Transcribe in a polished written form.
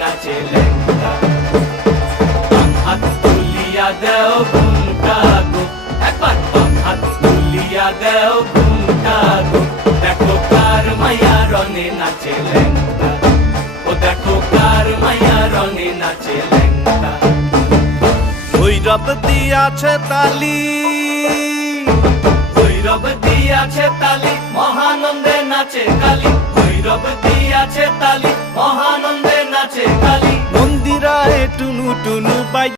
নাচে ল্যাংটা। বাম হাত তুলিয়া দেও ঘুমটা গো, একবার বাম হাত তুলিয়া দেও ঘুমটা গো। দেখো কার মায়া রনে নাচে ল্যাংটা, ও দেখো কার মায়া রনে নাচে ল্যাংটা। ভৈরব দিয়াছে তালি, ভৈরব দিয়াছে তালি, মহানন্দে নাচে কালী। ভৈরব দিয়াছে তালি, মহানন্দে নাচে কালী। মন্দিরায় টুনু টুনু বাই